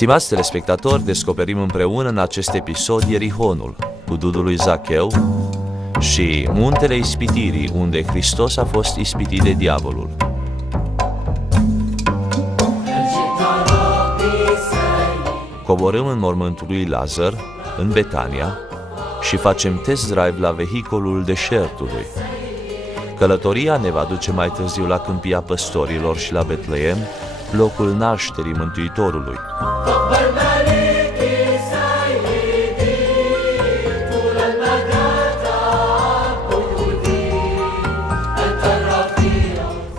Stimați telespectatori, descoperim împreună în acest episod Ierihonul, cu dudul lui Zacheu și muntele ispitirii, unde Hristos a fost ispitit de diavolul. Coborâm în mormântul lui Lazar, în Betania, și facem test drive la vehiculul deșertului. Călătoria ne va duce mai târziu la câmpia păstorilor și la Betleem, locul nașterii Mântuitorului.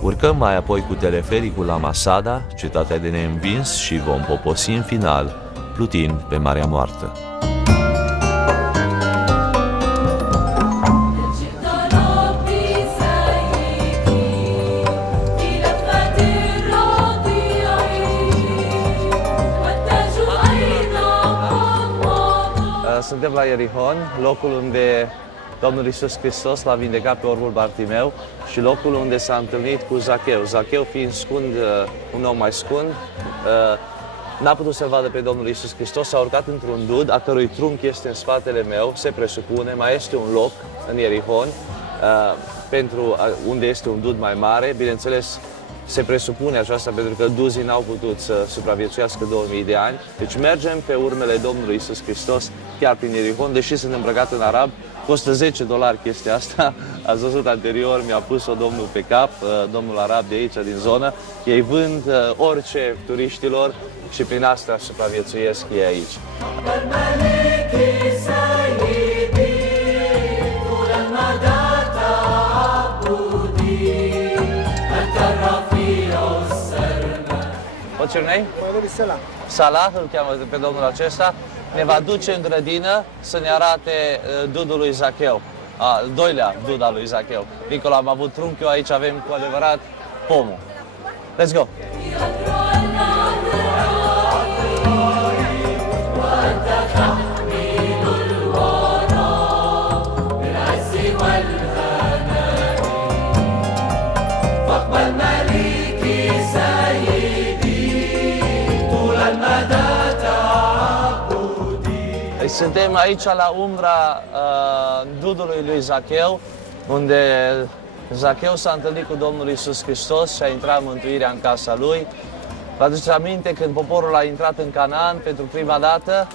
Urcăm mai apoi cu telefericul la Masada, cetatea de neînvins, și vom poposi în final, plutind pe Marea Moartă. Suntem la Ierihon, locul unde Domnul Iisus Hristos l-a vindecat pe orbul Bartimeu și locul unde s-a întâlnit cu Zacheu. Zacheu, fiind scund, un om mai scund, n-a putut să-L vadă pe Domnul Iisus Hristos, s-a urcat într-un dud, a cărui trunchi este în spatele meu, se presupune, mai este un loc în Ierihon, pentru unde este un dud mai mare. Bineînțeles, se presupune aceasta pentru că duzii n-au putut să supraviețuiască 2000 de ani. Deci mergem pe urmele Domnului Iisus Hristos, chiar prin Ierihon, deși sunt îmbrăcat în arab. Costă $10 chestia asta. Ați văzut anterior, mi-a pus-o domnul pe cap, domnul arab de aici, din zonă. Ei vând orice turiștilor și prin asta supraviețuiesc ei aici. What's your name? Salah. Salah, îl cheamă pe domnul acesta. Ne va duce în grădină să ne arate dudul lui Zacheu. Al doilea dud al lui Zacheu. Dincolo am avut trunchiul, aici avem cu adevărat pomul. Let's go! Suntem aici la umbra dudului lui Zacheu, unde Zacheu s-a întâlnit cu Domnul Iisus Hristos și a intrat mântuirea în casa lui. Vă aduceți aminte când poporul a intrat în Canaan pentru prima dată,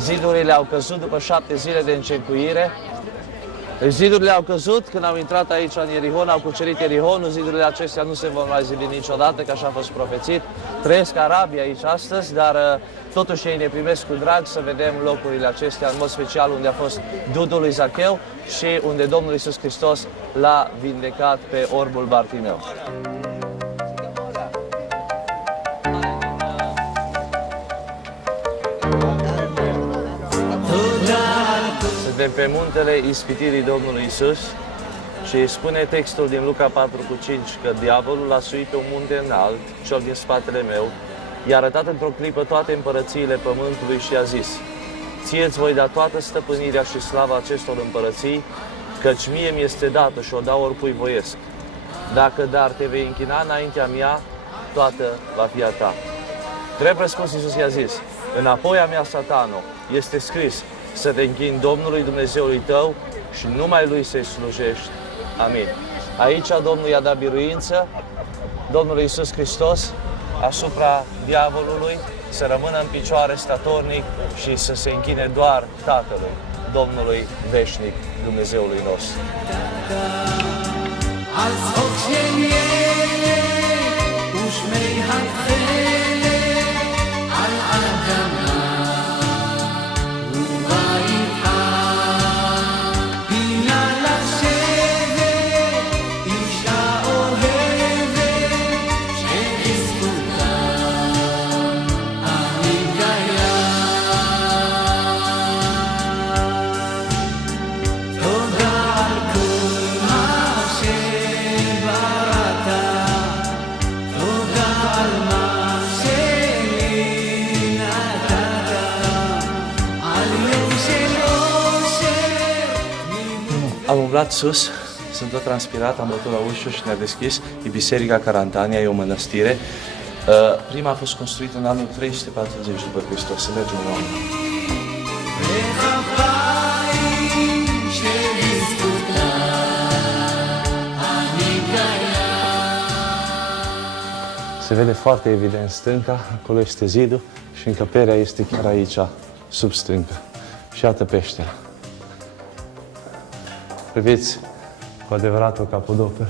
zidurile au căzut după 7 zile de încercuire. Zidurile au căzut când au intrat aici în Ierihon, au cucerit Ierihonul, zidurile acestea nu se vor mai zidi niciodată, că așa a fost profețit. Trăiesc arabii aici astăzi, dar totuși ei ne primesc cu drag să vedem locurile acestea, în mod special unde a fost dudul lui Zacheu și unde Domnul Iisus Hristos l-a vindecat pe orbul Bartimeu. Suntem pe muntele ispitirii Domnului Iisus și spune textul din Luca 4:5 că diavolul a suit pe un munte înalt, cel din spatele meu, i-a arătat într-o clipă toate împărățiile pământului și i-a zis: Ție îți voi da toată stăpânirea și slava acestor împărății, căci mie mi-este dată și o dau oricui voiesc. Dacă dar te vei închina înaintea mea, toată va fi a ta. Drept răspuns, Iisus i-a zis: Înapoi a mea, Satano, este scris să te închini Domnului Dumnezeului tău și numai Lui să-i slujești. Amin. Aici Domnul i-a dat biruință, Domnul Iisus Hristos, asupra diavolului, să rămână în picioare statornic și să se închine doar Tatălui, Domnului veșnic, Dumnezeului nostru. Am umblat sus, sunt tot transpirat, am bătut la ușă și ne-a deschis. E Biserica Carantania, e o mănăstire. Prima a fost construită în anul 340 după Hristos. Să mergem în oameni. Se vede foarte evident stânca, acolo este zidul și încăperea este chiar aici, sub stâncă. Și iată peștera. Priviți cu adevărat o capodoperă.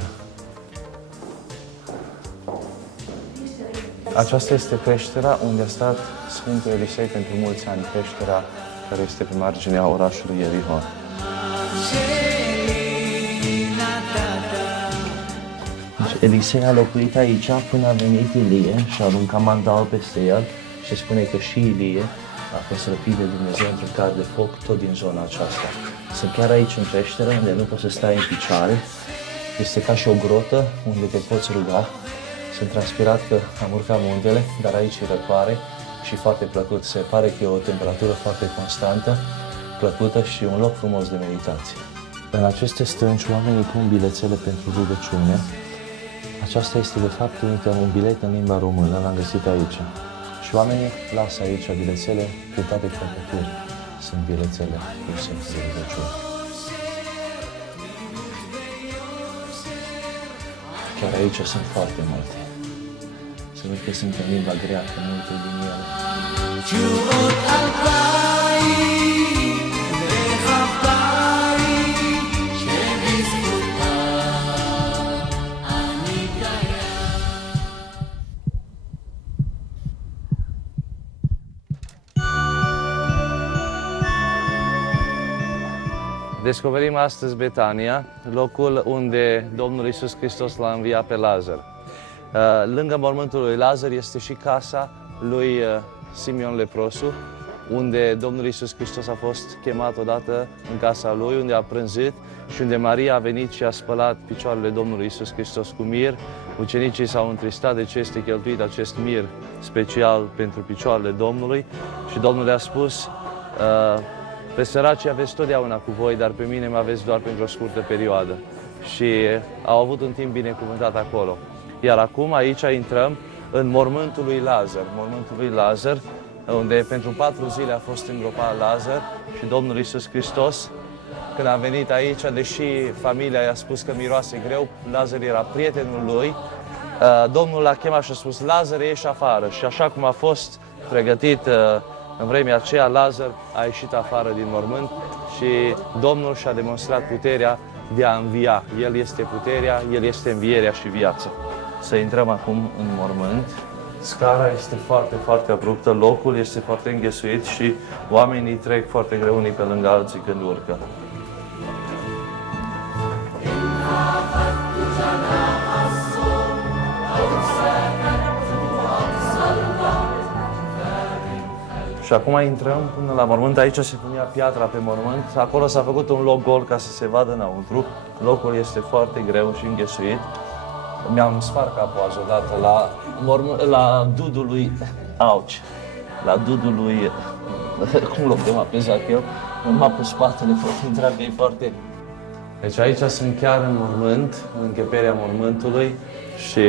Aceasta este peștera unde a stat Sfântul Elisei pentru mulți ani, peștera care este pe marginea orașului Ierihon. Elisei a locuit aici până a venit Ilie și a aruncat mandaul peste el și spune că și Ilie a fost răpit de Dumnezeu într-un car de foc tot din zona aceasta. Sunt chiar aici în peșteră unde nu poți să stai în picioare. Este ca și o grotă unde te poți ruga. Sunt transpirat că am urcat muntele, dar aici e răcoare și foarte plăcut. Se pare că e o temperatură foarte constantă, plăcută și un loc frumos de meditație. În aceste stânci oamenii pun bilețele pentru rugăciune. Aceasta este de fapt un bilet în limba română, l-am găsit aici. Și oamenii lasă aici bilețele pe toate căpături. Sunt bilețele puse de rugăciune. Chiar aici sunt foarte multe. Să văd că sunt în limba greacă, multe din ele. Descoperim astăzi Betania, locul unde Domnul Iisus Hristos l-a înviat pe Lazar. Lângă mormântul lui Lazar este și casa lui Simeon Leprosu, unde Domnul Iisus Hristos a fost chemat odată în casa lui, unde a prânzit și unde Maria a venit și a spălat picioarele Domnului Iisus Hristos cu mir. Ucenicii s-au întristat de ce este cheltuit acest mir special pentru picioarele Domnului și Domnul le-a spus: pe săracii aveți totdeauna cu voi, dar pe mine mă aveți doar pentru o scurtă perioadă. Și au avut un timp binecuvântat acolo. Iar acum aici intrăm în mormântul lui Lazar. Mormântul lui Lazar, unde pentru 4 zile a fost îngropat Lazar și Domnul Iisus Hristos, când a venit aici, deși familia i-a spus că miroase greu, Lazar era prietenul lui, Domnul l-a chemat și a spus: Lazar, ieși afară. Și așa cum a fost pregătit în vremea aceea, Lazar a ieșit afară din mormânt și Domnul și-a demonstrat puterea de a învia. El este puterea, El este învierea și viața. Să intrăm acum în mormânt. Scara este foarte, foarte abruptă, locul este foarte înghesuit și oamenii trec foarte greu unii pe lângă alții când urcă. Și acum intrăm până la mormânt. Aici se punea piatra pe mormânt. Acolo s-a făcut un loc gol ca să se vadă înăuntru. Locul este foarte greu și înghesuit. Mi-am spart capul azi odată la dudul lui... Auci! La dudul lui... Cum loc de m-a pesat eu? M-a pus spatele, pot intra că e foarte... Deci aici sunt chiar în mormânt, în încheperea mormântului și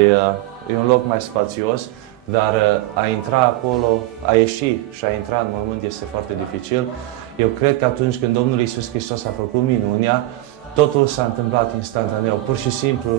e un loc mai spațios. Dar a intra acolo, a ieși și a intra în mormânt este foarte dificil. Eu cred că atunci când Domnul Iisus Hristos a făcut minunea, totul s-a întâmplat instantaneu. Pur și simplu,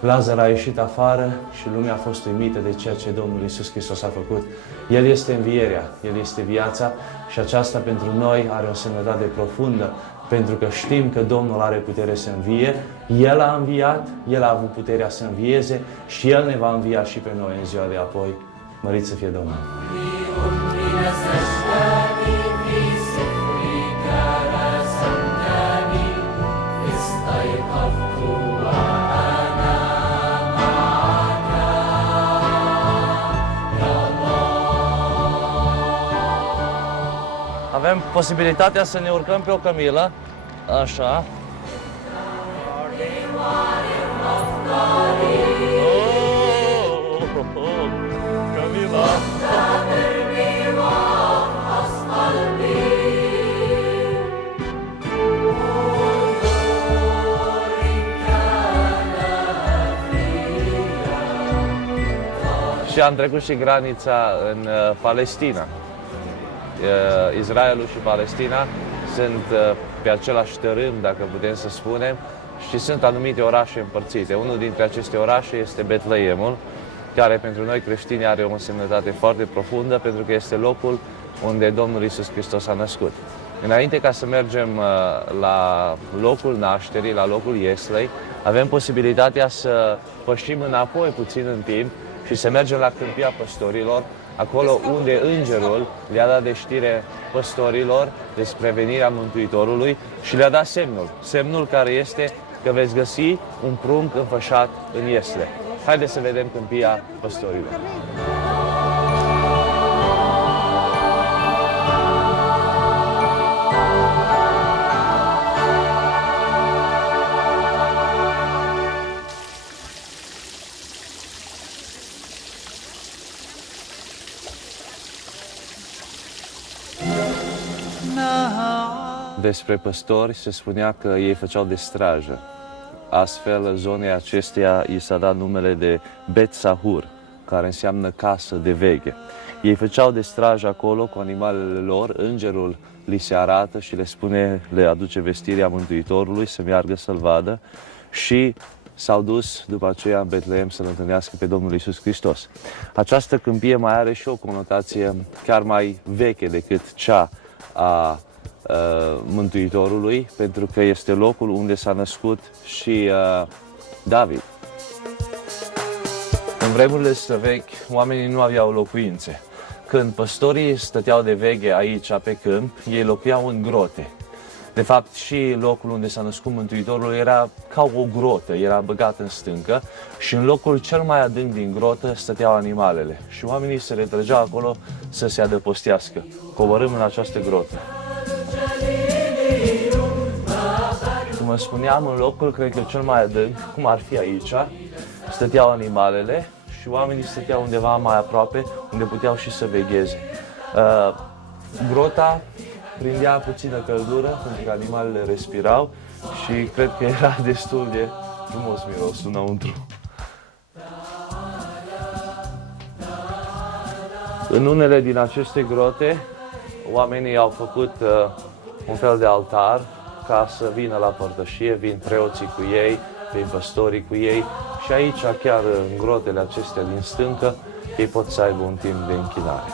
Lazar a ieșit afară și lumea a fost uimită de ceea ce Domnul Iisus Hristos a făcut. El este învierea, El este viața și aceasta pentru noi are o semnătate profundă, pentru că știm că Domnul are putere să învie, El a înviat, El a avut puterea să învieze și El ne va învia și pe noi în ziua de apoi. Mărit să fie Domnul! Avem posibilitatea să ne urcăm pe o cămilă, așa. Cămila! Și am trecut și granița în Palestina. Israelul și Palestina sunt pe același tărâm, dacă putem să spunem, și sunt anumite orașe împărțite. Unul dintre aceste orașe este Betleemul, care pentru noi creștini are o însemnătate foarte profundă, pentru că este locul unde Domnul Iisus Hristos a născut. Înainte ca să mergem la locul nașterii, la locul Ieslei, avem posibilitatea să pășim înapoi puțin în timp și să mergem la Câmpia Păstorilor, acolo unde Îngerul le-a dat de știre păstorilor despre venirea Mântuitorului și le-a dat semnul care este că veți găsi un prunc înfășat în Iesle. Haideți să vedem Câmpia Păstorilor. Despre păstori se spunea că ei făceau de strajă. Astfel, zonei acesteia i s-a dat numele de Bet Sahur, care înseamnă casă de veche. Ei făceau de strajă acolo cu animalele lor, îngerul li se arată și le spune, le aduce vestirea Mântuitorului să meargă să-l vadă și s-au dus după aceea în Betleem să-L întâlnească pe Domnul Iisus Hristos. Această câmpie mai are și o conotație chiar mai veche decât cea a Mântuitorului, pentru că este locul unde s-a născut și David. În vremurile străvechi, oamenii nu aveau locuințe. Când păstorii stăteau de veche aici pe câmp, ei locuiau în grote. De fapt, și locul unde s-a născut Mântuitorul era ca o grotă, era băgat în stâncă și în locul cel mai adânc din grotă stăteau animalele și oamenii se retrăgeau acolo să se adăpostească. Coborâm în această grotă. Cum vă spuneam, în locul, cred că cel mai adânc, cum ar fi aici, stăteau animalele și oamenii stăteau undeva mai aproape, unde puteau și să vegheze. Grota prindea puțină căldură, pentru că animalele respirau și cred că era destul de frumos miros înăuntru. În unele din aceste grote, oamenii au făcut un fel de altar ca să vină la părtășie, vin preoții cu ei, vin păstorii cu ei și aici, chiar în grotele acestea din stâncă, ei pot să aibă un timp de închinare.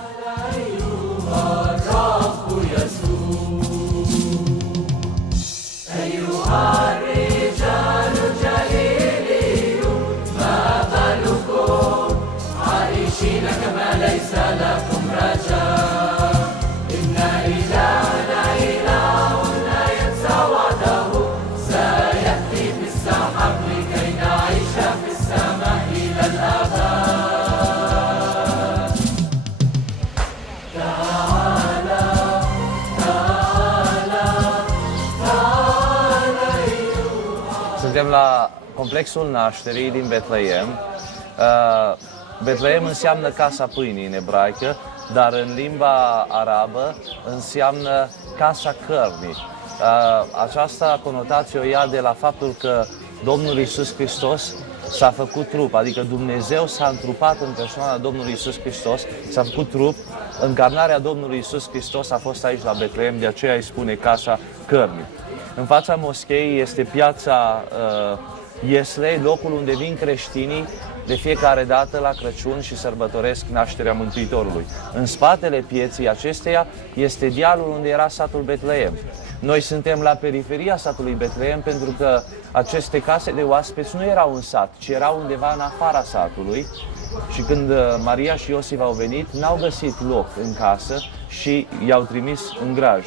Suntem la complexul nașterii din Betleem. Betleem înseamnă casa pâinii în ebraică, dar în limba arabă înseamnă casa cărnii. Această conotație o ia de la faptul că Domnul Iisus Hristos s-a făcut trup, adică Dumnezeu s-a întrupat în persoana Domnului Iisus Hristos, s-a făcut trup, încarnarea Domnului Iisus Hristos a fost aici la Betleem, de aceea îi spune casa cărnii. În fața moscheii este piața Ieslei, locul unde vin creștinii de fiecare dată la Crăciun și sărbătoresc nașterea Mântuitorului. În spatele pieții acesteia este dealul unde era satul Betleem. Noi suntem la periferia satului Betleem pentru că aceste case de oaspeți nu erau în sat, ci erau undeva în afara satului și când Maria și Iosif au venit, n-au găsit loc în casă și i-au trimis în grajd.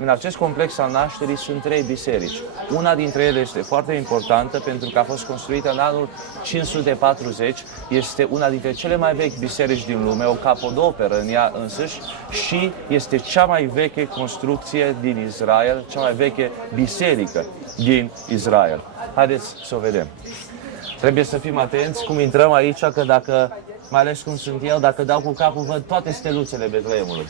În acest complex al nașterii sunt 3 biserici. Una dintre ele este foarte importantă pentru că a fost construită în anul 540. Este una dintre cele mai vechi biserici din lume, o capodoperă în ea însăși și este cea mai veche construcție din Israel, cea mai veche biserică din Israel. Haideți să o vedem. Trebuie să fim atenți cum intrăm aici, că dacă, mai ales cum sunt eu, dacă dau cu capul, văd toate steluțele Betleemului.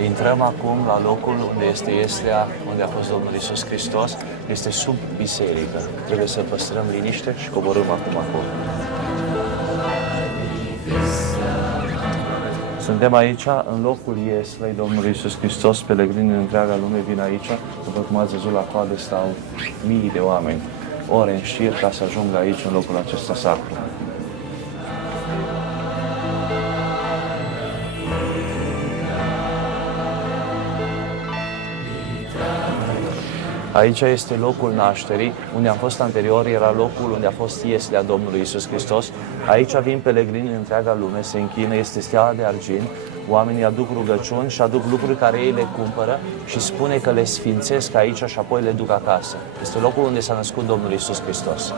Intrăm acum la locul unde este ieslea, unde a fost Domnul Iisus Hristos. Este sub biserică. Trebuie să păstrăm liniște și coborâm acum acolo. Suntem aici, în locul ieslei Domnului Iisus Hristos. Pelegrini în întreaga lume vin aici. După cum ați văzut, la coadă stau mii de oameni, ore în șir, ca să ajungă aici, în locul acesta sacru. Aici este locul nașterii, unde am fost anterior, era locul unde a fost ieslea Domnului Iisus Hristos. Aici vin pelegrini în întreaga lume, se închină, este steaua de argint, oamenii aduc rugăciuni și aduc lucruri care ei le cumpără și spune că le sfințesc aici și apoi le duc acasă. Este locul unde s-a născut Domnul Iisus Hristos.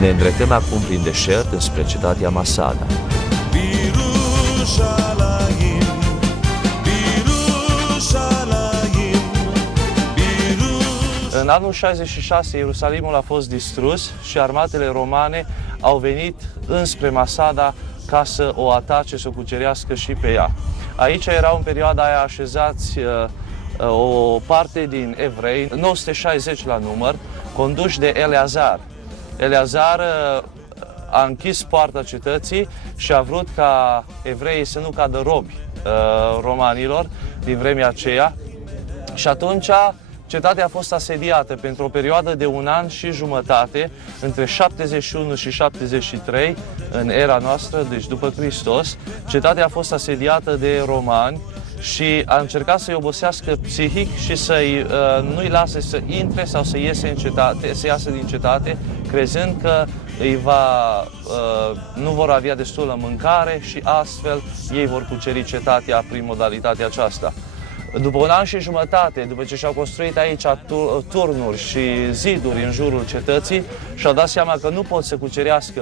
Ne îndreptăm acum prin deșert înspre cetatea Masada. În anul 66, Ierusalimul a fost distrus și armatele romane au venit înspre Masada ca să o atace, să o cucerească și pe ea. Aici erau în perioada aia așezați o parte din evrei, 960 la număr, conduși de Eleazar. Eleazar a închis poarta cetății și a vrut ca evreii să nu cadă robi romanilor din vremea aceea. Și atunci cetatea a fost asediată pentru o perioadă de 1 an și jumătate, între 71 și 73 în era noastră, deci după Hristos. Cetatea a fost asediată de romani și a încercat să-i obosească psihic și nu-i lase să intre sau să iasă din cetate, crezând că nu vor avea destulă mâncare și astfel ei vor cuceri cetatea prin modalitatea aceasta. După 1 an și jumătate, după ce și-au construit aici turnuri și ziduri în jurul cetății, și-au dat seama că nu pot să cucerească,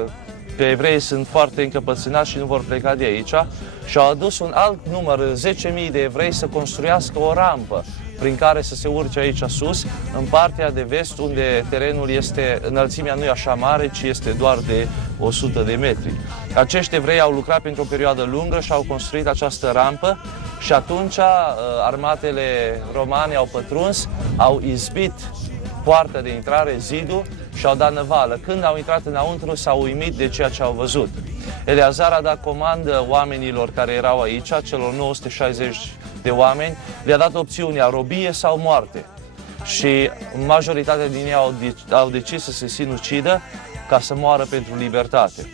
că evreii sunt foarte încăpățânați și nu vor pleca de aici, și-au adus un alt număr, 10.000 de evrei, să construiască o rampă prin care să se urce aici sus, în partea de vest, unde terenul înălțimea nu e așa mare, ci este doar de 100 de metri. Acești evrei au lucrat pentru o perioadă lungă și au construit această rampă și atunci armatele romane au pătruns, au izbit poarta de intrare, zidul, și au dat năvală. Când au intrat înăuntru, s-au uimit de ceea ce au văzut. Eleazar a dat comandă oamenilor care erau aici, celor 960 de oameni, le-a dat opțiunea robie sau moarte. Și majoritatea din ei au decis să se sinucidă ca să moară pentru libertate.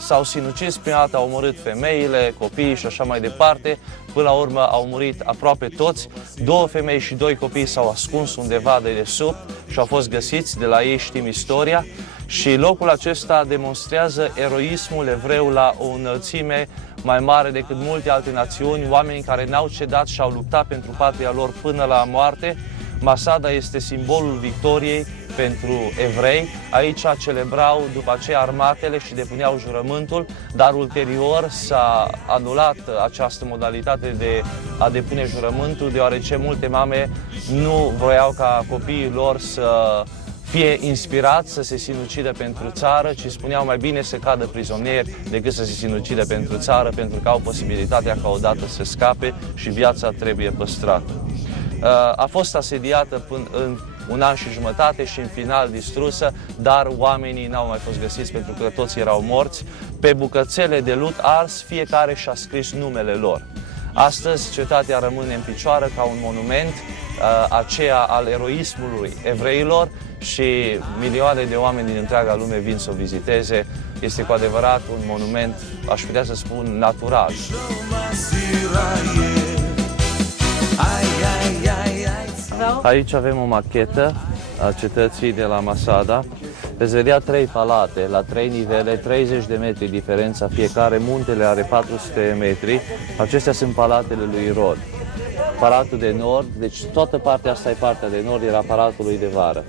S-au sinucis, prima dată au omorât femeile, copiii și așa mai departe. Până la urmă au murit aproape toți. 2 femei și 2 copii s-au ascuns undeva de desubt și au fost găsiți, de la ei știm istoria. Și locul acesta demonstrează eroismul evreu la o înălțime mai mare decât multe alte națiuni, oameni care n-au cedat și au luptat pentru patria lor până la moarte. Masada este simbolul victoriei pentru evrei. Aici celebrau după aceea armatele și depuneau jurământul, dar ulterior s-a anulat această modalitate de a depune jurământul, deoarece multe mame nu voiau ca copiii lor să fie inspirați să se sinucidă pentru țară, ci spuneau mai bine să cadă prizonieri decât să se sinucidă pentru țară, pentru că au posibilitatea ca odată să scape și viața trebuie păstrată. A fost asediată până în 1 an și jumătate și în final distrusă, dar oamenii n-au mai fost găsiți pentru că toți erau morți. Pe bucățele de lut ars, fiecare și-a scris numele lor. Astăzi cetatea rămâne în picioare ca un monument aceea al eroismului evreilor și milioane de oameni din întreaga lume vin să o viziteze. Este cu adevărat un monument, aș putea să spun, natural. Aici avem o machetă a cetății de la Masada veți vedea 3 palate la 3 nivele, 30 de metri diferența fiecare, muntele are 400 metri, acestea sunt palatele lui Irod. Palatul de nord, deci toată partea asta e partea de nord, era palatul lui de vară.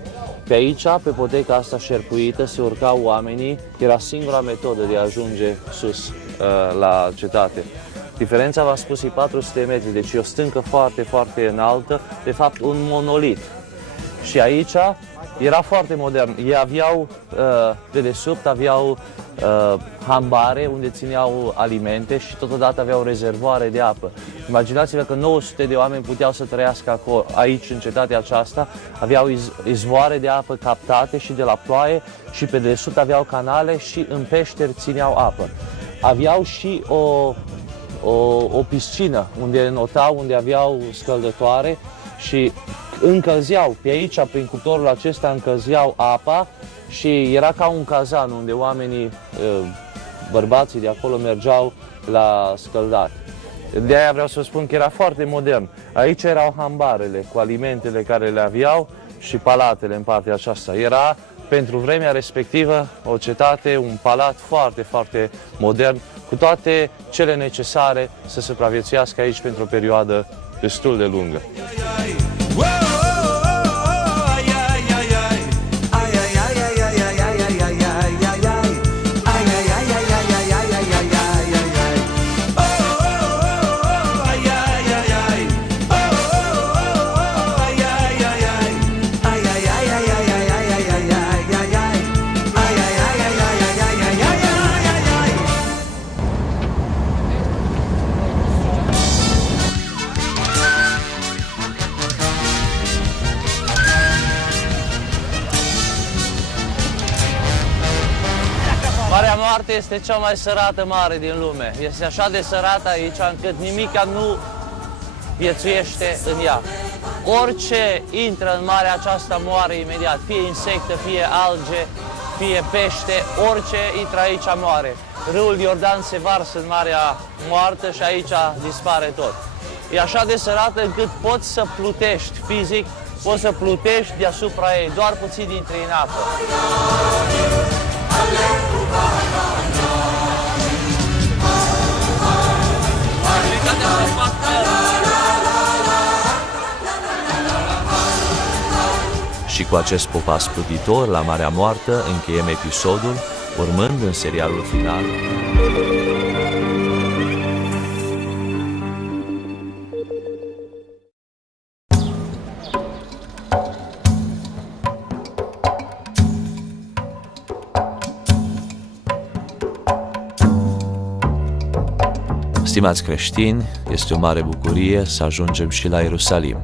Pe aici, pe poteca asta șerpuită, se urcau oamenii, era singura metodă de a ajunge sus la cetate. Diferența, v-am spus, e 400 metri, deci e o stâncă foarte, foarte înaltă, de fapt un monolit. Și aici era foarte modern. Ei aveau, de desubt, aveau hambare unde țineau alimente și totodată aveau rezervoare de apă. Imaginați-vă că 900 de oameni puteau să trăiască acolo, aici, în cetatea aceasta, aveau izvoare de apă captate și de la ploaie și pe desubt aveau canale și în peșteri țineau apă. Aveau și o piscină unde înotau, unde aveau scăldătoare și încălzeau pe aici, prin cuptorul acesta, încălzeau apa și era ca un cazan unde oamenii, bărbații de acolo mergeau la scăldat. De aia vreau să vă spun că era foarte modern. Aici erau hambarele cu alimentele care le aveau și palatele în partea aceasta. Era, pentru vremea respectivă, o cetate, un palat foarte, foarte modern, cu toate cele necesare să supraviețuiască aici pentru o perioadă destul de lungă. Marea Moarte este cea mai sărată mare din lume. Este așa de sărată aici încât nimica nu viețuiește în ea. Orice intră în marea aceasta moare imediat, fie insectă, fie alge, fie pește, orice intră aici moare. Râul Iordan se varsă în Marea Moartă și aici dispare tot. E așa de sărată încât poți să plutești fizic, poți să plutești deasupra ei, doar puțin dintre în apă. Și cu acest popas plutitor la Marea Moartă încheiem episodul, urmând în serialul final. Stimați creștini, este o mare bucurie să ajungem și la Ierusalim.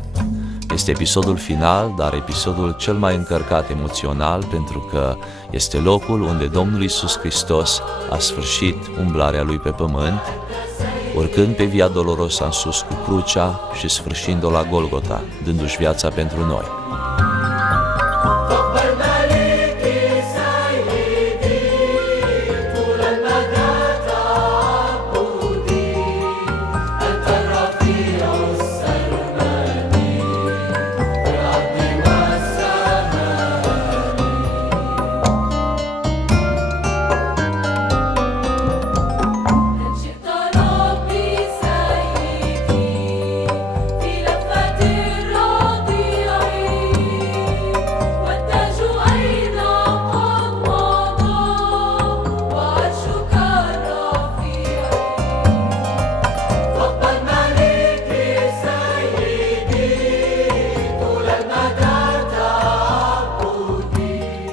Este episodul final, dar episodul cel mai încărcat emoțional, pentru că este locul unde Domnul Iisus Hristos a sfârșit umblarea Lui pe pământ, urcând pe Via Dolorosa în sus cu crucea și sfârșind-o la Golgota, dându-și viața pentru noi.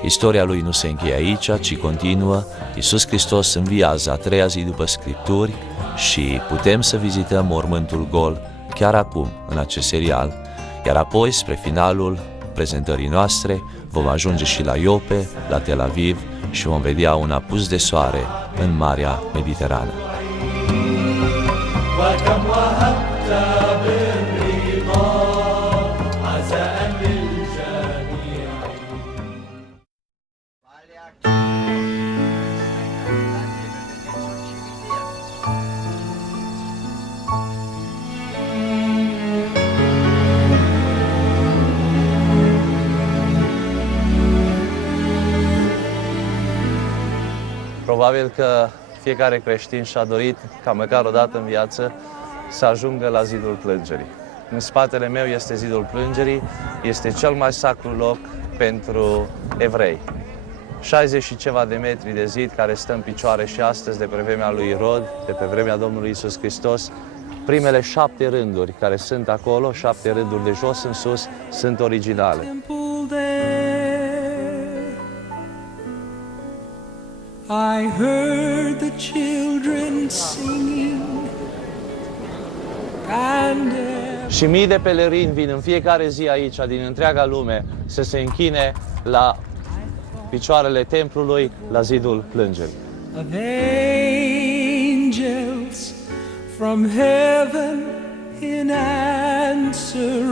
Istoria lui nu se încheie aici, ci continuă. Iisus Hristos înviază a treia zi după Scripturi și putem să vizităm mormântul gol chiar acum, în acest serial, iar apoi, spre finalul prezentării noastre, vom ajunge și la Iope, la Tel Aviv și vom vedea un apus de soare în Marea Mediterană. Probabil că fiecare creștin și-a dorit ca măcar o dată în viață să ajungă la zidul plângerii. În spatele meu este zidul plângerii, este cel mai sacru loc pentru evrei. 60 și ceva de metri de zid care stă în picioare și astăzi de pe vremea lui Irod, de pe vremea Domnului Iisus Hristos. Primele 7 rânduri care sunt acolo, 7 rânduri de jos în sus, sunt originale. I heard the children singing and Și mii de pelerini vin în fiecare zi aici, din întreaga lume, să se închine la picioarele templului, la zidul plângerii. of angels from heaven in answering.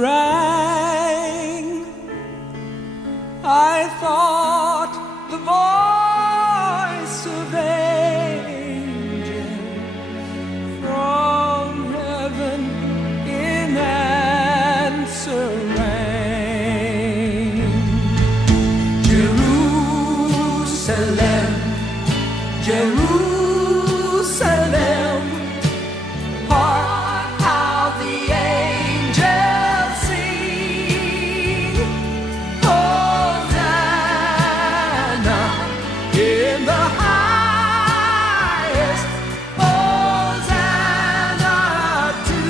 I thought the voice of angels from heaven in answering. Jerusalem, Jerusalem, hark how the angels sing, Hosanna in the highest, Hosanna to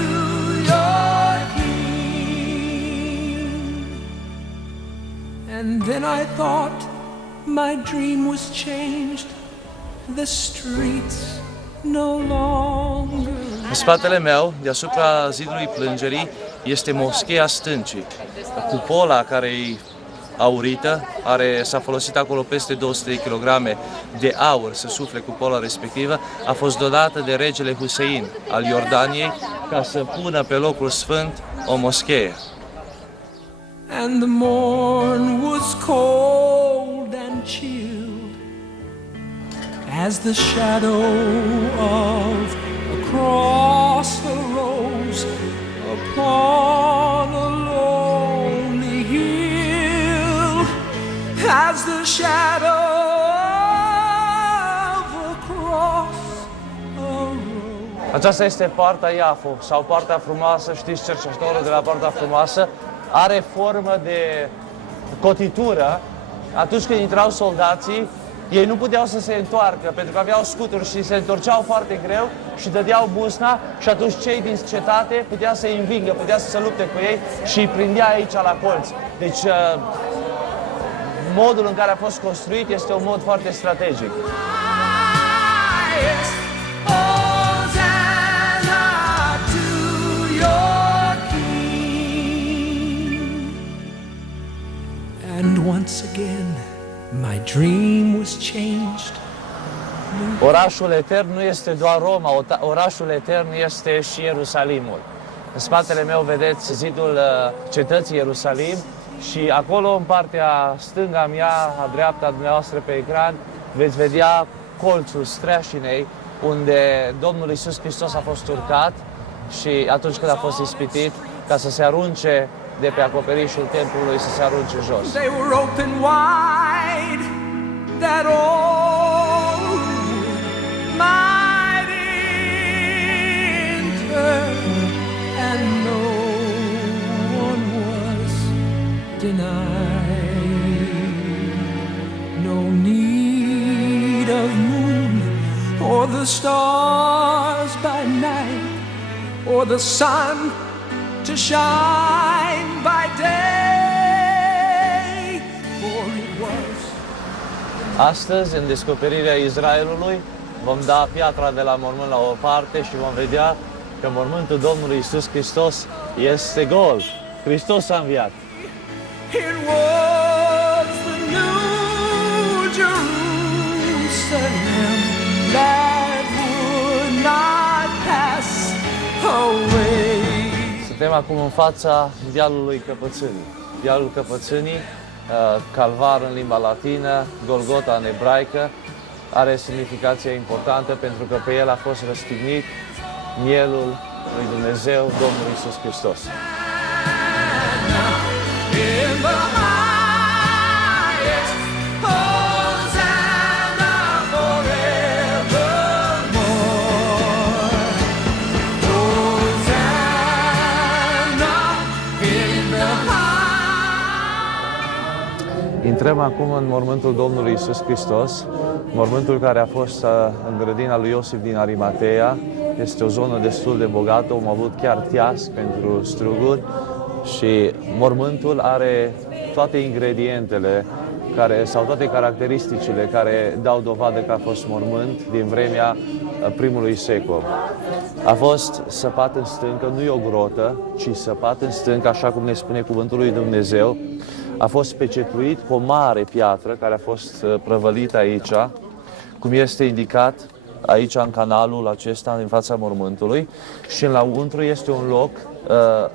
your King. And then I thought my dream was changed, the streets no longer. În spatele meu, deasupra zidului plângerii, este Moscheea Stâncii. Cupola care e aurită, s-a folosit acolo peste 200 de kilograme de aur să sufle cupola respectivă, a fost donată de regele Husein al Iordaniei ca să pună pe locul sfânt o moschee. And the morn was cold and chilled as the shadow of a cross arose upon a lonely hill, as the shadow of a cross arose. Aceasta este Poarta Iafo sau Poarta Frumoasă, știți, cercetătorul de la Poarta Frumoasă are formă de cotitură. Atunci când intrau soldații, ei nu puteau să se întoarcă pentru că aveau scuturi și se întorceau foarte greu și dădeau busna și atunci cei din cetate putea să-i învingă, putea să se lupte cu ei și îi prindea aici la colț. Deci modul în care a fost construit este un mod foarte strategic. And once again, my dream was changed. Orașul etern nu este doar Roma, orașul etern este și Ierusalimul. În spatele meu vedeți zidul cetății Ierusalim și acolo, în partea stânga mea, a dreapta dumneavoastră pe ecran, veți vedea colțul streașinei unde Domnul Iisus Hristos a fost urcat și atunci când a fost ispitit, ca să se arunce de pe acoperișul templului, să se arunce jos. They were open wide, that all might enter, and no one was denied. No need of moon or the stars by night, or the sun to shine by day, for it was. Astăzi, în descoperirea Israelului, vom da piatra de la mormânt la o parte și vom vedea că mormântul Domnului Iisus Hristos este gol. Hristos a înviat. It was the new Jerusalem that would not pass away. Suntem acum în fața dealului Căpățânii. Dealul Căpățânii, Calvar în limba latină, Golgota în ebraică, are semnificație importantă pentru că pe el a fost răstignit mielul lui Dumnezeu, Domnul Iisus Hristos. Hosanna forever. Intrăm acum în mormântul Domnului Iisus Hristos, mormântul care a fost în grădina lui Iosif din Arimatea. Este o zonă destul de bogată, am avut chiar teas pentru struguri și mormântul are toate ingredientele sau toate caracteristicile care dau dovadă că a fost mormânt din vremea primului secol. A fost săpat în stâncă, nu e o grotă, ci săpat în stâncă, așa cum ne spune cuvântul lui Dumnezeu. A fost pecetuit cu o mare piatră care a fost prăvălită aici, cum este indicat aici în canalul acesta din fața mormântului, și înăuntru este un loc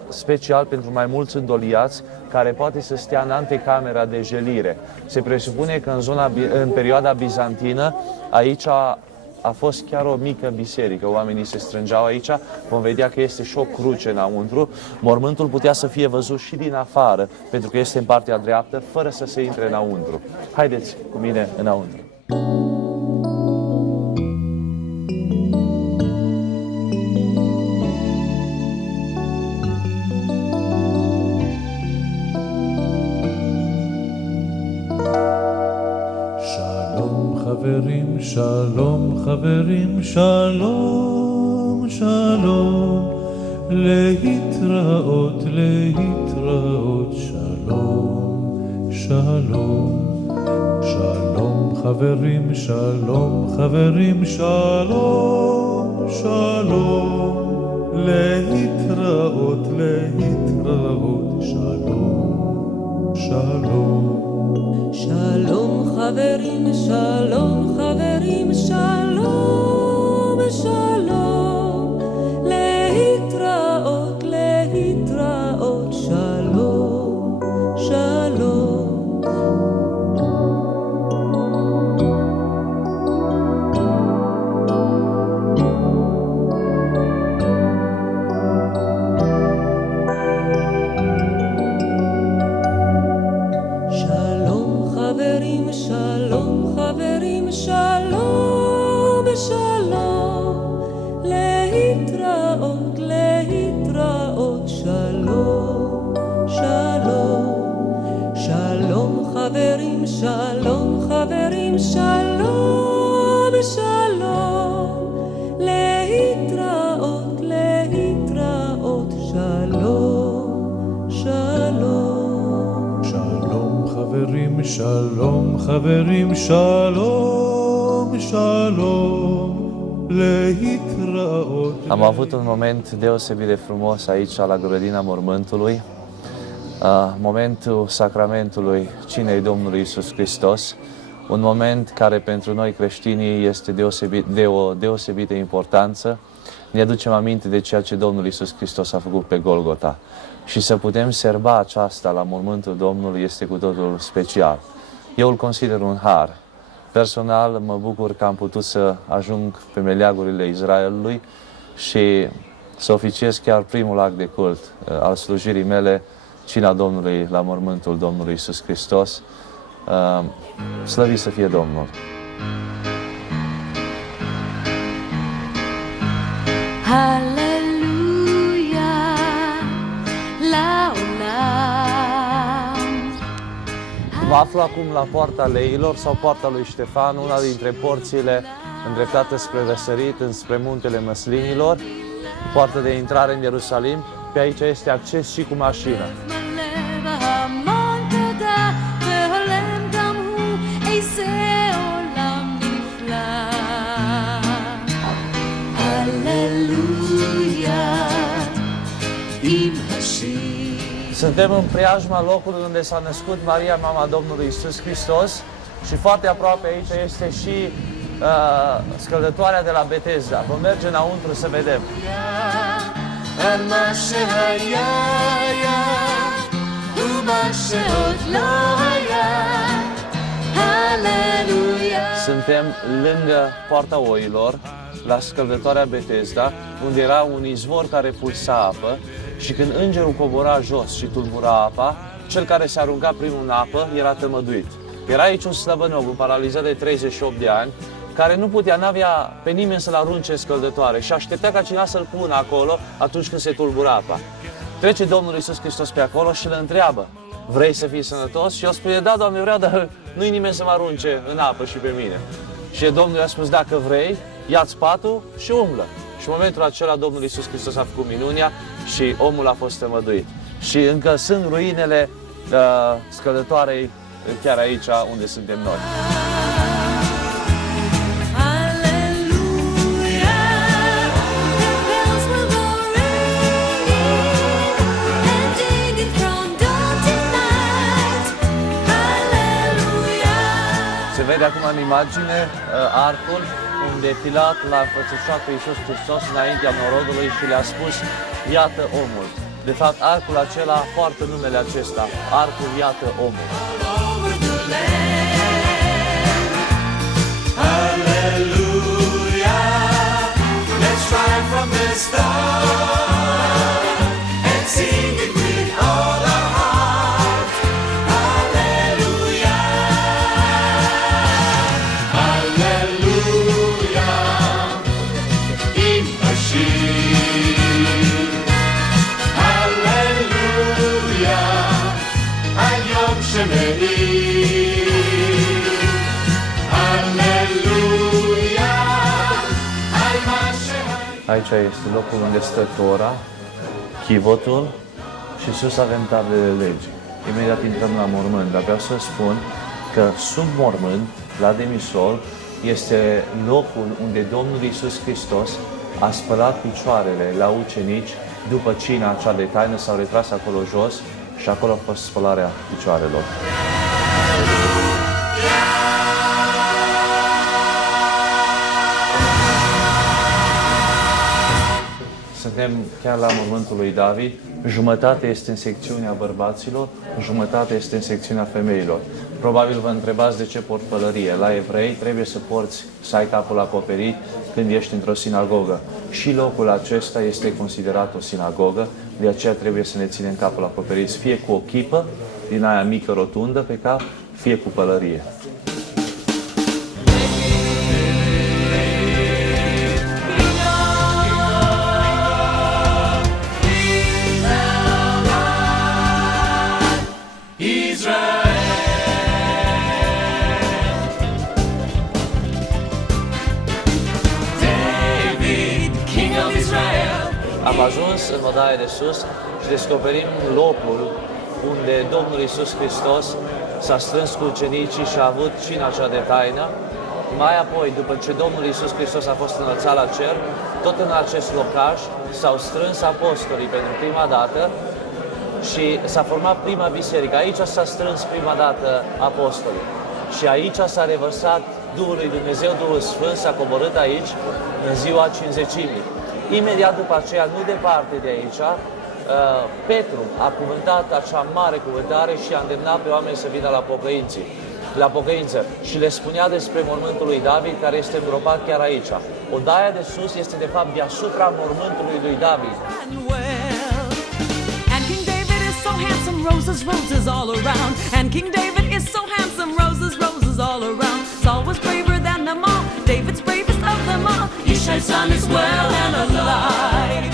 special pentru mai mulți îndoliați care poate să stea în antecamera de jelire. Se presupune că în perioada bizantină aici a fost chiar o mică biserică, oamenii se strângeau aici, vom vedea că este și o cruce înăuntru. Mormântul putea să fie văzut și din afară, pentru că este în partea dreaptă, fără să se intre înăuntru. Haideți cu mine înăuntru. שלום חברים, שלום, שלום, להתראות, להתראות, שלום, שלום, שלום חברים, שלום חברים, שלום, שלום, להתראות, להתראות, שלום, שלום. שלום חברים, שלום חברים, שלום, שלום, להתראות, להתראות, שלום, שלום. שלום חברים, שלום, שלום, להתראות, להתראות, שלום, שלום. שלום חברים, שלום חברים, שלום, שלום, להתראות, להתראות, שלום, שלום. שלום חברים, שלום חברים, שלום, שלום, להתראות. Am avut un moment deosebit de frumos aici la grădina mormântului, momentul sacramentului cinei Domnului Iisus Hristos, un moment care pentru noi creștinii este de o deosebită importanță. Ne aducem aminte de ceea ce Domnul Iisus Hristos a făcut pe Golgota. Și să putem serba aceasta la mormântul Domnului este cu totul special. Eu îl consider un har. Personal mă bucur că am putut să ajung pe meleagurile Israelului și să oficiez chiar primul act de cult al slujirii mele, cina Domnului la mormântul Domnului Iisus Hristos. Slăvit să fie Domnul! Mă aflu acum la Poarta Leilor sau Poarta lui Ștefan, una dintre porțile îndreptate spre răsărit, înspre Muntele Măslinilor, poartă de intrare în Ierusalim. Pe aici este acces și cu mașină. Suntem în preajma locului unde s-a născut Maria, mama Domnului Iisus Hristos, și foarte aproape aici este și scăldătoarea de la Betesda. Vom merge înăuntru să vedem. Suntem lângă Poarta Oilor, la scăldătoarea Betesda, unde era un izvor care pulsa apă, și când îngerul cobora jos și tulbura apa, cel care se arunca primul în apă era tămăduit. Era aici un slăbănog, un paralizat de 38 de ani, care nu putea, n-avea pe nimeni să-l arunce în scăldătoare și aștepta ca cineva să-l pună acolo atunci când se tulbura apa. Trece Domnul Iisus Hristos pe acolo și îl întreabă: vrei să fii sănătos? Și el spune, da, Doamne, vreau, dar nu-i nimeni să mă arunce în apă și pe mine. Și Domnul i-a spus, dacă vrei, ia-ți patul și umblă. Și în momentul acela Domnul Iisus Hristos a făcut minunea și omul a fost tămăduit. Și încă sunt ruinele scădătoarei chiar aici unde suntem noi. Se vede acum în imagine arcul unde Pilat l-a înfățișat pe Iisus Hristos înaintea norodului și le-a spus, iată omul. De fapt, arcul acela poartă numele acesta, arcul iată omul. Hallelujah, let's try from the start and sing it with all our heart. Hallelujah, hallelujah, in Hashem. Hallelujah, al Yom Shemei. Aici este locul unde stă Tora, chivotul și sus avem tablele legii. Imediat intrăm la mormânt, dar vreau să spun că sub mormânt, la demisol, este locul unde Domnul Iisus Hristos a spălat picioarele la ucenici după cina cea de taină, s-au retras acolo jos și acolo a fost spălarea picioarelor. Suntem chiar la mormântul lui David. Jumătate este în secțiunea bărbaților, jumătate este în secțiunea femeilor. Probabil vă întrebați de ce port pălărie. La evrei trebuie să ai capul acoperit când ești într-o sinagogă. Și locul acesta este considerat o sinagogă, de aceea trebuie să ne ținem capul acoperit, fie cu o chipă din aia mică rotundă pe cap, fie cu pălărie. Am ajuns în odaia de sus și descoperim locul unde Domnul Iisus Hristos s-a strâns cu ucenicii și a avut cina cea de taină. Mai apoi, după ce Domnul Iisus Hristos a fost înălțat la cer, tot în acest locaș s-au strâns apostolii pentru prima dată și s-a format prima biserică. Aici s-a strâns prima dată apostolii. Și aici s-a revărsat Duhul lui Dumnezeu, Duhul Sfânt s-a coborât aici în ziua Cincizecimii. Imediat după aceea, nu departe de aici, Petru a cuvântat acea mare cuvântare și a îndemnat pe oameni să vină la pocăință și le spunea despre mormântul lui David, care este îngropat chiar aici. Odaia de sus este de fapt deasupra mormântului lui David. And King David is so handsome, roses, roses all around. And King David is so handsome, roses, roses all around. Saul was braver than them all, David's bravest of them all. Ishai's son is well and alive.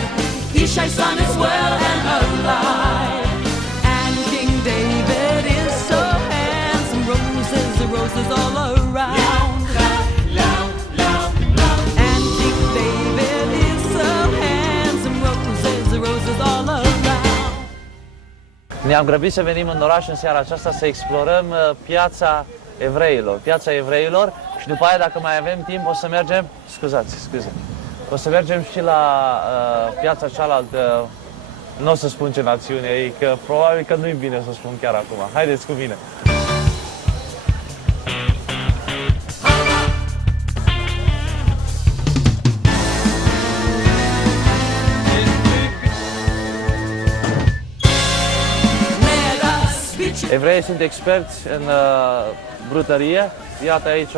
Ishai's son is well and alive. And King David is so handsome, roses, roses all around. And King David is so handsome, roses, roses all around. Ne-am grăbit să venim în oraș în seara aceasta să explorăm piața evreilor și după aia, dacă mai avem timp, o să mergem, o să mergem și la piața cealaltă, nu o să spun ce națiune e, că probabil că nu-i bine să spun chiar acum. Haideți cu mine! Evreii sunt experți în brutărie. Iată aici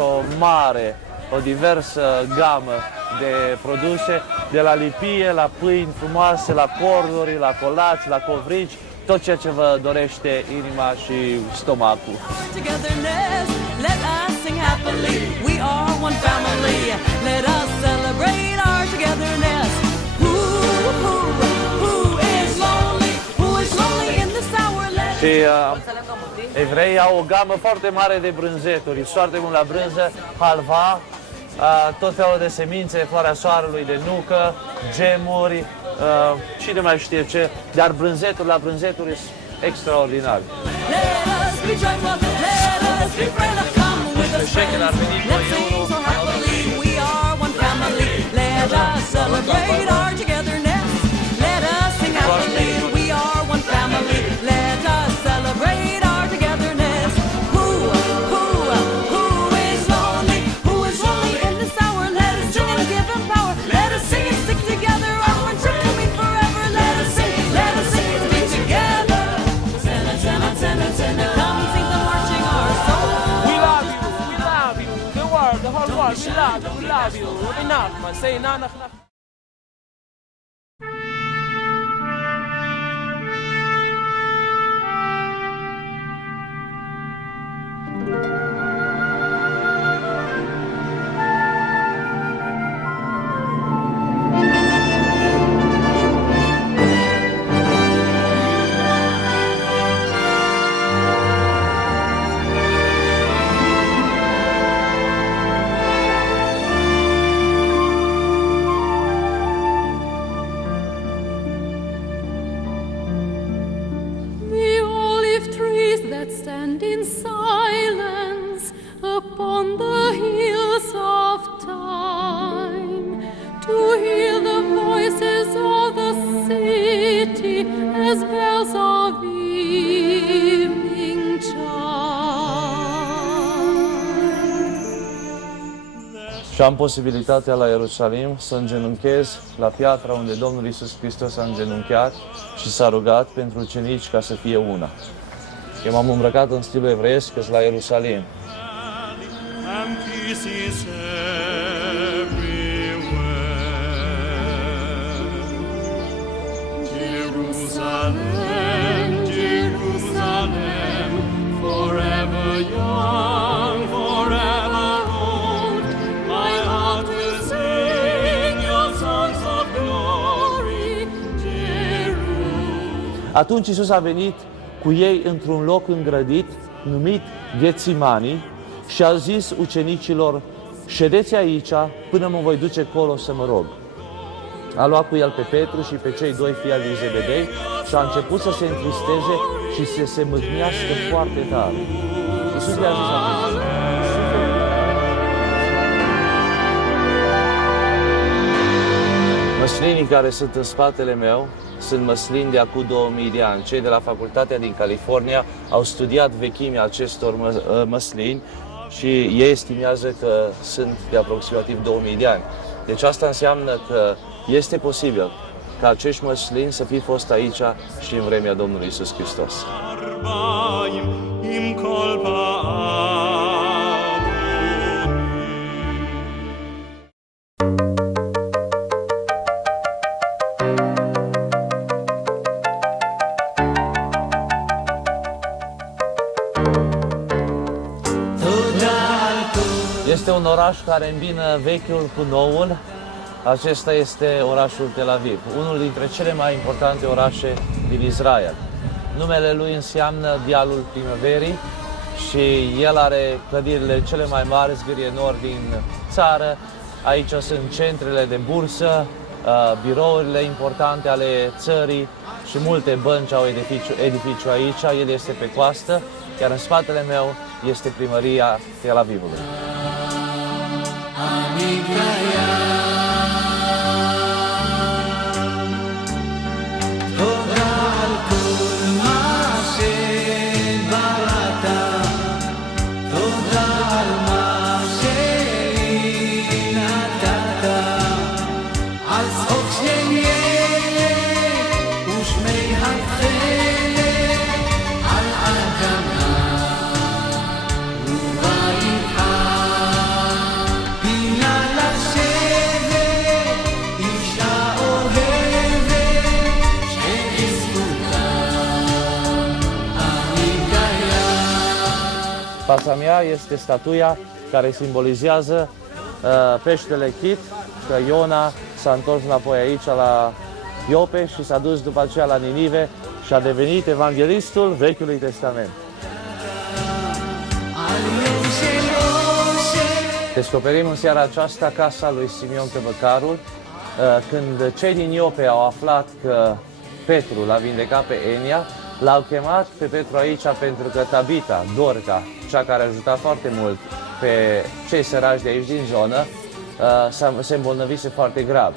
o diversă gamă de produse, de la lipie, la pâini frumoase, la corduri, la colați, la covrici, tot ceea ce vă dorește inima și stomacul. Și evreii au o gamă foarte mare de brânzeturi, foarte mult la brânză, halva, tot felul de semințe, floarea soarelui, de nucă, gemuri, cine mai știe ce, dar brânzeturi la brânzeturi sunt extraordinari. Let us be joyful, let us be friendly, come with us, friends. Let's sing so happily, we are one family. Let us celebrate our togetherness. Let us sing happily, we are one family. Let us celebrate our togetherness. Who is lonely? Who is lonely in this hour? Let us sing and give him power. Let us sing and stick together. Our friendship will be forever. Let us sing and be together. Come sing the marching our soul. We love you, the world, the whole world, we love you, enough, man, say enough. The olive trees that stand in silence upon the hills of time, to hear the voices of the city as bells of evening chime. Și am posibilitatea la Ierusalim să îngenunchez la piatra unde Domnul Iisus Hristos a îngenunchiat și s-a rugat pentru ucenici ca să fie una. Eu m-am îmbrăcat în stilul evreiesc, că-s la Ierusalim. And peace is everywhere. Jerusalem, Jerusalem, forever young, forever old. My heart will sing your songs of glory, Jerusalem. Atunci Iisus a venit cu ei într-un loc îngrădit, numit Ghețimani, și a zis ucenicilor: ședeți aici până mă voi duce colo să mă rog. A luat cu el pe Petru și pe cei doi fii ai lui Zebedei și a început să se întristeze și să se mâhnească foarte tare. Iisus le-a zis atunci: măslinii care sunt în spatele meu sunt măslini de acum 2000 de ani. Cei de la facultatea din California au studiat vechimea acestor măslini și ei estimează că sunt de aproximativ 2000 de ani. Deci asta înseamnă că este posibil ca acești măslini să fi fost aici și în vremea Domnului Iisus Hristos. Im colpa Este un oraș care îmbină vechiul cu noul. Acesta este orașul Tel Aviv, unul dintre cele mai importante orașe din Israel. Numele lui înseamnă Dealul Primăverii și el are clădirile cele mai mari zgârienori din țară. Aici sunt centrele de bursă, birourile importante ale țării și multe bănci au edificiu aici. El este pe coastă, iar în spatele meu este primăria Tel Avivului. Fața mea este statuia care simbolizează peștele Chit, că Iona s-a întors înapoi aici la Iope și s-a dus după aceea la Ninive și a devenit evanghelistul Vechiului Testament. Descoperim în seara aceasta casa lui Simeon Tăbăcarul, când cei din Iope au aflat că Petru l-a vindecat pe Enia, l-au chemat pe Petru aici pentru că Tabita, Dorca, cea care a ajutat foarte mult pe cei săraci de aici din zonă, se îmbolnăvise foarte grav.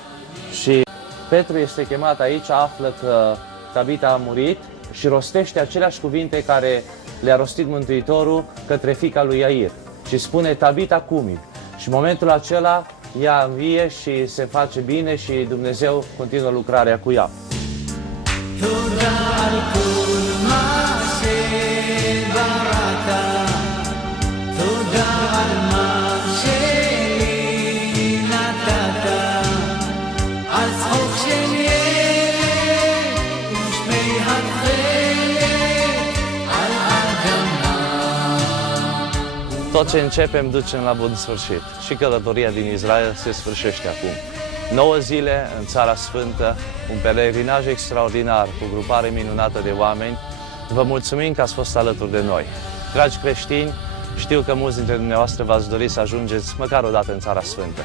Și Petru este chemat aici, află că Tabita a murit și rostește aceleași cuvinte care le-a rostit Mântuitorul către fiica lui Iair. Și spune Tabita cumi. Și în momentul acela ea învie și se face bine și Dumnezeu continuă lucrarea cu ea. Tot ce începem ducem la bun sfârșit și călătoria din Israel se sfârșește acum. 9 zile în Țara Sfântă, un pelerinaj extraordinar cu o grupare minunată de oameni. Vă mulțumim că ați fost alături de noi. Dragi creștini, știu că mulți dintre dumneavoastră v-ați dori să ajungeți măcar o dată în Țara Sfântă.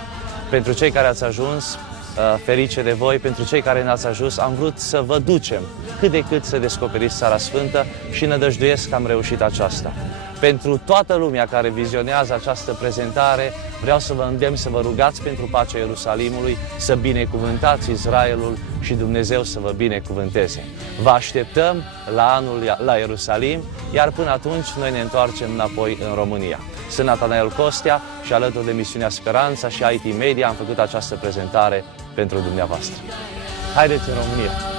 Pentru cei care ați ajuns, ferice de voi, pentru cei care n-ați ajuns, am vrut să vă ducem cât de cât să descoperiți Țara Sfântă și nădăjduiesc că am reușit aceasta. Pentru toată lumea care vizionează această prezentare, vreau să vă îndemn să vă rugați pentru pacea Ierusalimului, să binecuvântați Israelul și Dumnezeu să vă binecuvânteze. Vă așteptăm la anul la Ierusalim, iar până atunci noi ne întoarcem înapoi în România. Sunt Natanael Costea și alături de Misiunea Speranța și IT Media am făcut această prezentare pentru dumneavoastră. Haideți în România!